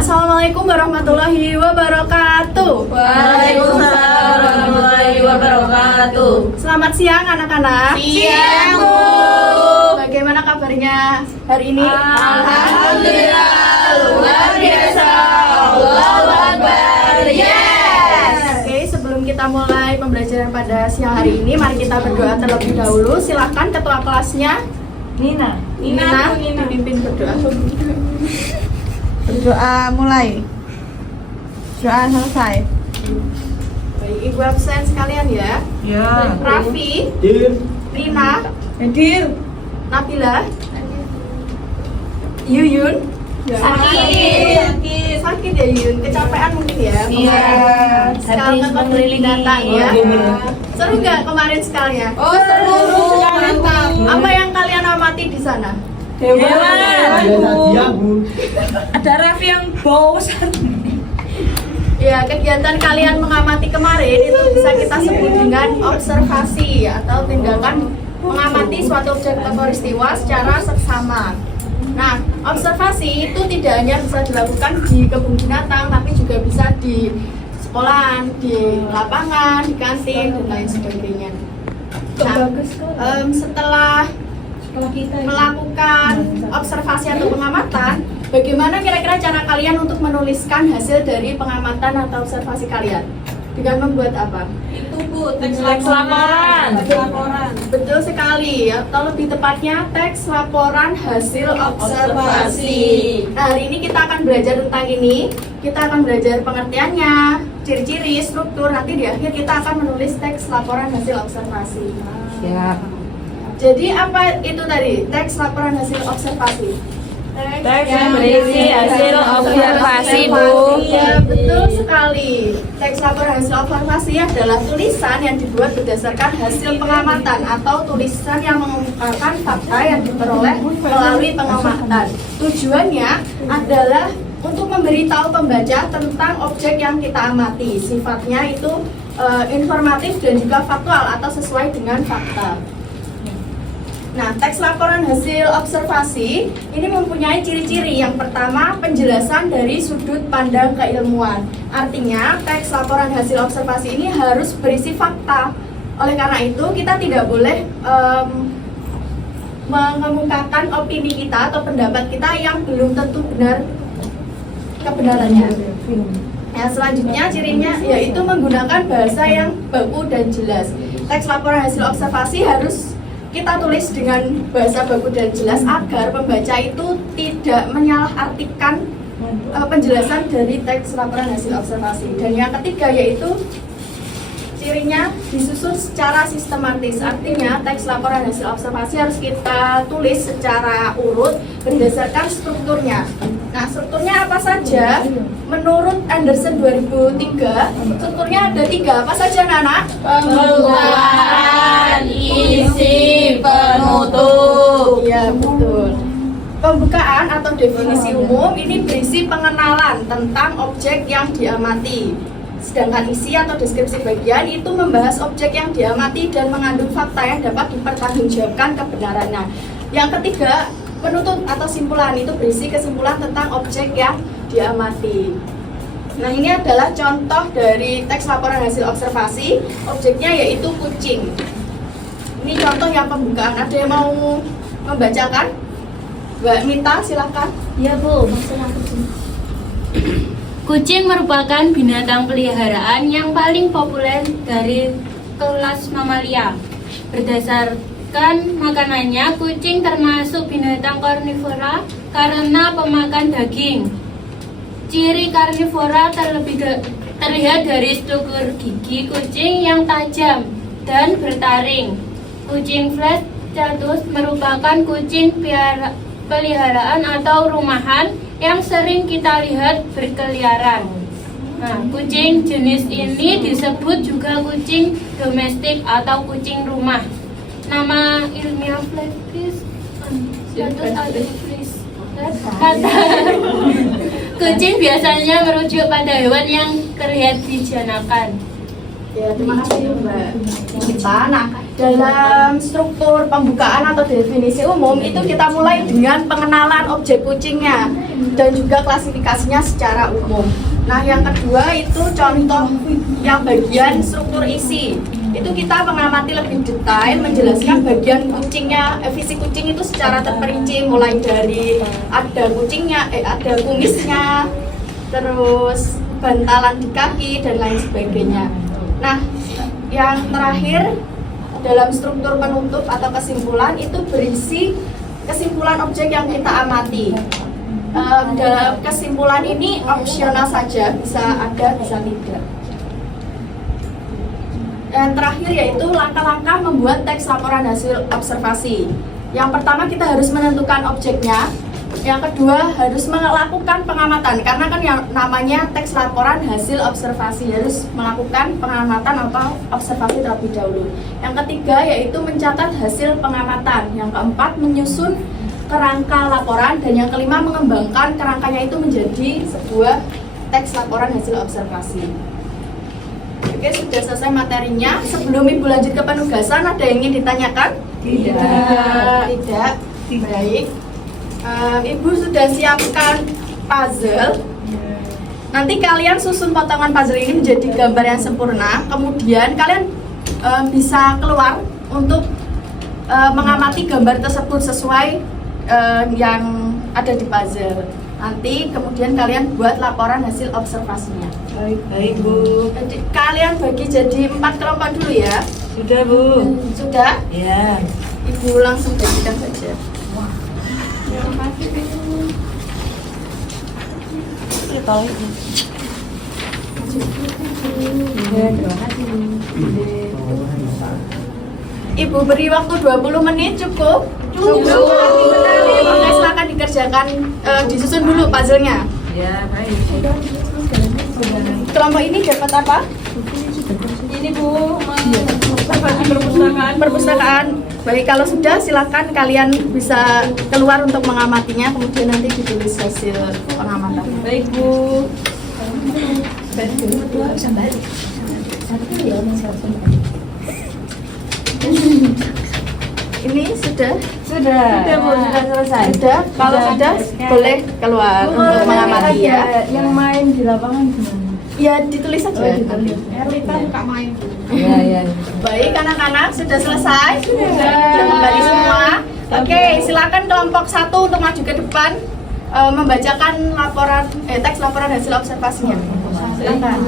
Assalamualaikum warahmatullahi wabarakatuh. Waalaikumsalam warahmatullahi wabarakatuh. Selamat siang anak-anak. Siang, Bu. Bagaimana kabarnya hari ini? Alhamdulillah, luar biasa. Allahu Akbar. Yes. Oke, sebelum kita mulai pembelajaran pada siang hari ini, mari kita berdoa terlebih dahulu. Silakan ketua kelasnya Nina. dipimpin berdoa. Berdoa mulai. Doa selesai. Baik, Ibu absen sekalian ya. Ya. Raffi, Rina, Hadir. Nabila, Yuyun. Sakit. Sakit ya Yuyun, kecapean mungkin ya. Iya. Sekalian Habis ketemu mengelilingi. binatang ya. Iya. Seru nggak kemarin sekalian? Oh, seru. Mantap. Apa yang kalian amati di sana? Hewan. Ada Raffi yang bosan. Ya, kegiatan kalian mengamati kemarin itu bisa kita sebut dengan observasi atau tindakan mengamati suatu objek atau peristiwa secara seksama. Nah, observasi itu tidak hanya bisa dilakukan di kebun binatang, tapi juga bisa di sekolah, di lapangan, di kantin, dan lain sebagainya. Nah, setelah melakukan observasi atau pengamatan, bagaimana kira-kira cara kalian untuk menuliskan hasil dari pengamatan atau observasi kalian? Dengan membuat apa? Itu Bu, teks laporan. Betul sekali, atau lebih tepatnya teks laporan hasil observasi. Nah, hari ini kita akan belajar tentang ini. Kita akan belajar pengertiannya, ciri-ciri, struktur. Nanti di akhir kita akan menulis teks laporan hasil observasi. Siap. Jadi apa itu tadi? Teks laporan hasil observasi. Teks yang berisi hasil observasi, Bu. Iya, betul sekali. Teks laporan hasil observasi adalah tulisan yang dibuat berdasarkan hasil pengamatan atau tulisan yang mengungkapkan fakta yang diperoleh melalui pengamatan. Tujuannya adalah untuk memberitahu pembaca tentang objek yang kita amati. Sifatnya itu informatif dan juga faktual atau sesuai dengan fakta. Nah, teks laporan hasil observasi ini mempunyai ciri-ciri. Yang pertama, penjelasan dari sudut pandang keilmuan. Artinya, teks laporan hasil observasi ini harus berisi fakta. Oleh karena itu, kita tidak boleh mengemukakan opini kita atau pendapat kita yang belum tentu benar kebenarannya. Nah, selanjutnya cirinya yaitu menggunakan bahasa yang baku dan jelas. Teks laporan hasil observasi harus kita tulis dengan bahasa baku dan jelas agar pembaca itu tidak menyalahartikan penjelasan dari teks laporan hasil observasi. Dan yang ketiga yaitu cirinya disusun secara sistematis. Artinya teks laporan hasil observasi harus kita tulis secara urut berdasarkan strukturnya. Nah, strukturnya apa saja? Menurut Anderson 2003, strukturnya ada 3. Apa saja, Nana? Pembukaan, isi, penutup. Iya, betul. Pembukaan atau definisi umum ini berisi pengenalan tentang objek yang diamati. Sedangkan isi atau deskripsi bagian itu membahas objek yang diamati dan mengandung fakta yang dapat dipertanggungjawabkan kebenarannya. Yang ketiga, penutup atau simpulan itu berisi kesimpulan tentang objek yang diamati. Nah, ini adalah contoh dari teks laporan hasil observasi. Objeknya yaitu kucing. Ini contoh yang pembukaan. Ada yang mau membacakan? Mbak Mita, silakan. Ya Bu, maksudnya kucing. Kucing merupakan binatang peliharaan yang paling populer dari kelas mamalia. Berdasarkan makanannya, kucing termasuk binatang karnivora karena pemakan daging. Ciri karnivora terlihat dari struktur gigi kucing yang tajam dan bertaring. Kucing French Chatus merupakan kucing peliharaan atau rumahan yang sering kita lihat berkeliaran. Nah, kucing jenis ini disebut juga kucing domestik atau kucing rumah. Nama ilmiah Fleckis Chatus albifrus. Kata kucing biasanya merujuk pada hewan yang terlihat dijanakan. Ya, terima kasih Mbak Nikita. Nah, dalam struktur pembukaan atau definisi umum itu kita mulai dengan pengenalan objek kucingnya dan juga klasifikasinya secara umum. Nah, yang kedua itu contoh yang bagian struktur isi. Itu kita mengamati lebih detail, menjelaskan bagian kucingnya, visi kucing itu secara terperinci, mulai dari ada kucingnya, ada kumisnya, terus bantalan di kaki dan lain sebagainya. Nah, yang terakhir dalam struktur penutup atau kesimpulan itu berisi kesimpulan objek yang kita amati. Dalam kesimpulan ini opsional saja, bisa ada, bisa tidak. Dan terakhir yaitu langkah-langkah membuat teks laporan hasil observasi. Yang pertama kita harus menentukan objeknya. Yang kedua harus melakukan pengamatan, karena kan yang namanya teks laporan hasil observasi, harus melakukan pengamatan atau observasi terlebih dahulu. Yang ketiga yaitu mencatat hasil pengamatan. Yang keempat menyusun kerangka laporan, dan yang kelima mengembangkan kerangkanya itu menjadi sebuah teks laporan hasil observasi. Oke, sudah selesai materinya. Sebelum Ibu lanjut ke penugasan, ada yang ingin ditanyakan? Tidak. Baik. Ibu sudah siapkan puzzle. Nanti kalian susun potongan puzzle ini menjadi gambar yang sempurna. Kemudian kalian bisa keluar untuk mengamati gambar tersebut sesuai yang ada di puzzle. Nanti kemudian kalian buat laporan hasil observasinya. Baik Bu. Jadi, kalian bagi jadi 4 kelompok dulu ya. Sudah Bu. Sudah? Ya. Ibu langsung bagikan saja. Ibu beri waktu 20 menit cukup? Cukup. Oke, silakan dikerjakan, disusun dulu puzzle-nya. Ya, baik. Kelompok ini dapat apa? Ini Bu, perpustakaan. Perpustakaan. Baik, kalau sudah silakan kalian bisa keluar untuk mengamatinya, kemudian nanti ditulis hasil pengamatan. Baik Bu. Ini sudah? Sudah Bu, sudah selesai. Sudah? Kalau sudah, boleh keluar untuk mengamati ya. Yang main di lapangan gimana? Ya, ditulis saja. Erlita suka main. Iya. Baik, anak-anak sudah selesai? Sudah kembali semua? Oke, silakan kelompok 1 untuk maju ke depan, membacakan laporan teks laporan hasil observasinya. Silakan.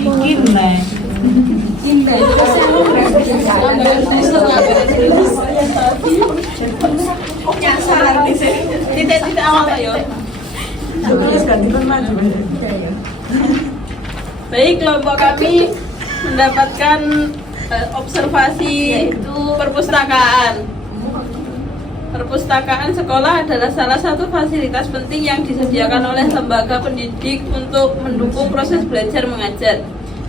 Bikin lah. Tidak awal ya. Baik, kelompok kami mendapatkan observasi perpustakaan. Perpustakaan sekolah adalah salah satu fasilitas penting yang disediakan oleh lembaga pendidik untuk mendukung proses belajar mengajar.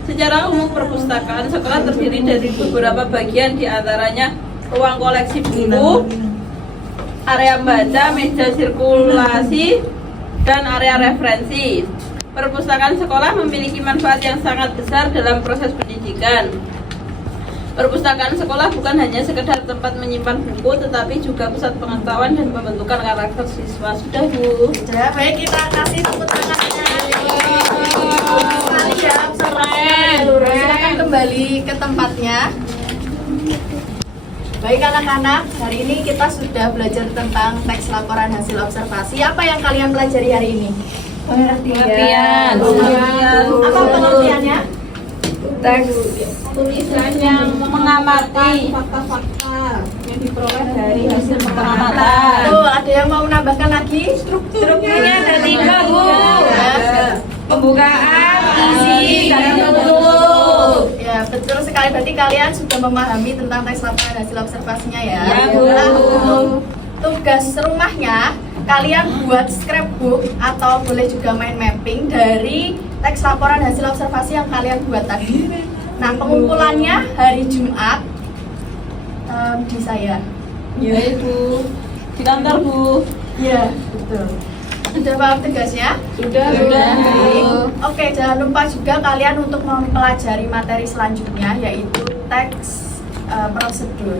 Secara umum, perpustakaan sekolah terdiri dari beberapa bagian, diantaranya ruang koleksi buku, area membaca, meja sirkulasi, dan area referensi. Perpustakaan sekolah memiliki manfaat yang sangat besar dalam proses pendidikan. Perpustakaan sekolah bukan hanya sekedar tempat menyimpan buku, tetapi juga pusat pengetahuan dan pembentukan karakter siswa. Sudah Bu. Sudah, baik, kita kasih tepuk tangannya. Sekali ya, silakan kembali ke tempatnya. Baik anak-anak, hari ini kita sudah belajar tentang teks laporan hasil observasi. Apa yang kalian pelajari hari ini? Pengertian. Apa pengertiannya? Teks Tulisan yang mengamati fakta-fakta yang diperoleh dari hasil pengamatan. Tuh, ada yang mau menambahkan lagi? strukturnya ada 3 Bu. Ya. Pembukaan, isi, dan penutup. Ya, betul sekali. Berarti kalian sudah memahami tentang teks laporan hasil observasinya ya? Ya, Bu. Nah, untuk tugas rumahnya, kalian buat scrapbook atau boleh juga main mapping dari teks laporan hasil observasi yang kalian buat tadi. Nah, pengumpulannya hari Jumat di saya. Ya Bu, di kantor Bu. Iya, betul. Sudah paham tugasnya? Sudah. Baik. Oke, jangan lupa juga kalian untuk mempelajari materi selanjutnya yaitu teks prosedur.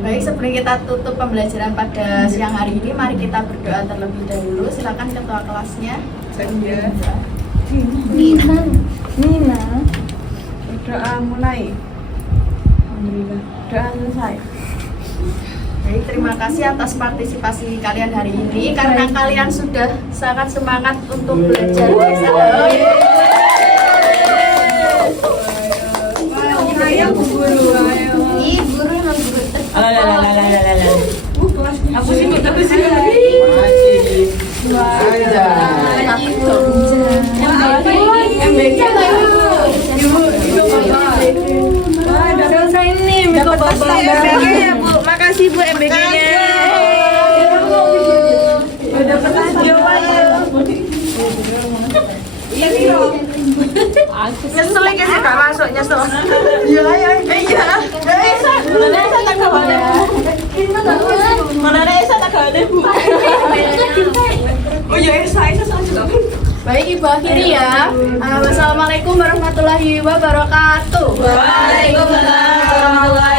Baik, sebelum kita tutup pembelajaran pada siang hari ini, mari kita berdoa terlebih dahulu. Silakan ketua kelasnya. Nina. Berdoa mulai. Alhamdulillah. Doa selesai. Baik, terima kasih atas partisipasi kalian hari ini karena kalian sudah sangat semangat untuk belajar. Ayo Bu Guru, ayo. Ih, guru emang guru. Aku sih MBK selesai nih, dapat MBK ya Bu. Makasih Bu MBK-nya. Udah dapat jawabannya. Iya nih. Nyesel lagi sih gak masuk nyesel. Iya. Mana ada Esa tak ada Bu. Oh ya Esa juga. Baik, Ibu akhiri ya. Wassalamualaikum warahmatullahi wabarakatuh. Waalaikumsalam warahmatullahi